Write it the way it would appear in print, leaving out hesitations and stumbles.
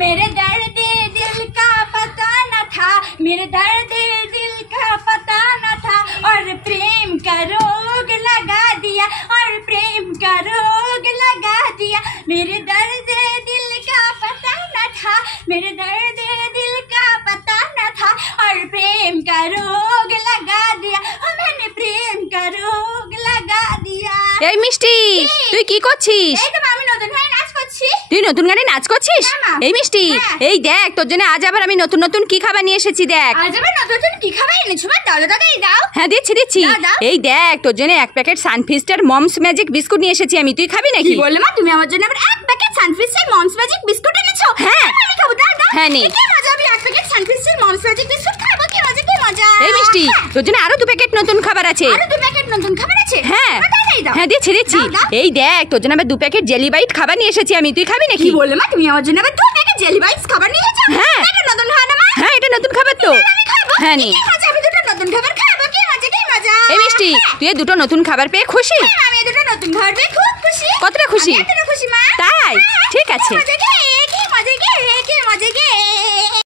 मेरे दर्द दिल का पता न था, मेरे दर्द दिल का पता न था, और प्रेम का रोग लगा दिया, और प्रेम का रोग लगा दिया। मेरे दर्द दिल का पता न था, मेरे दर्द दिल का पता न था, और प्रेम का रोग लगा दिया, और मैंने प्रेम का रोग लगा दिया। এই মিষ্টি, তুই কি করছিস? এই তো আমি নতুন গানে নাচ করছি। তুই নতুন গানে নাচ করছিস? এই মিষ্টি, এই দেখ তোর জন্য আজ আবার আমি নতুন নতুন কি খাবার নিয়ে এসেছি দেখ। আজ আবার নতুন নতুন কি খাবার এনেছো? মা দাও দাও দাও। হ্যাঁ দিচ্ছি দিচ্ছি। এই দেখ তোর জন্য এক প্যাকেট সানফিস্টের মমস ম্যাজিক বিস্কুট নিয়ে এসেছি আমি, তুই খাবি নাকি? কি বললে মা, তুমি আমার জন্য আবার এক প্যাকেট সানফিস্টের মমস ম্যাজিক বিস্কুট এনেছো? হ্যাঁ আমি খাবো, দাও দাও। হ্যাঁ নে। কি মজা, আমি এক প্যাকেট সানফিস্টের মমস ম্যাজিক বিস্কুট খাবো, কি মজা কি মজা। এই মিষ্টি, তোর জন্য আরো 2 প্যাকেট নতুন খাবার আছে। আরো 2 প্যাকেট নতুন খাবার আছে? হ্যাঁ হ্যাঁ দিচ্ছি দিচ্ছি। এই দেখ তোর জন্য আবার 2 প্যাকেট জেলি বাইট খাবার নিয়ে এসেছি আমি, তুই খাবি নাকি? কি বললে মা, তুমি আমার জন্য আবার 2 প্যাকেট জেলি বাইটস খাবার নিয়ে এসেছো? হ্যাঁ এটা নতুন খাবার না মা? হ্যাঁ এটা নতুন খাবার তো। আমি খাবো। হ্যাঁ নে। কি মজা, আমি দুটো নতুন খাবার খাবো, কি মজা কি মজা। এই মিষ্টি, তুই এই 2টো নতুন খাবার পেয়ে খুশি? হ্যাঁ, আমি দুটো নতুন খাবার পেয়ে খুব খুশি। কতটা খুশি? আমি এতটা খুশি মা। তাই? ঠিক আছে। কি মজা কি মজা কি মজা কি।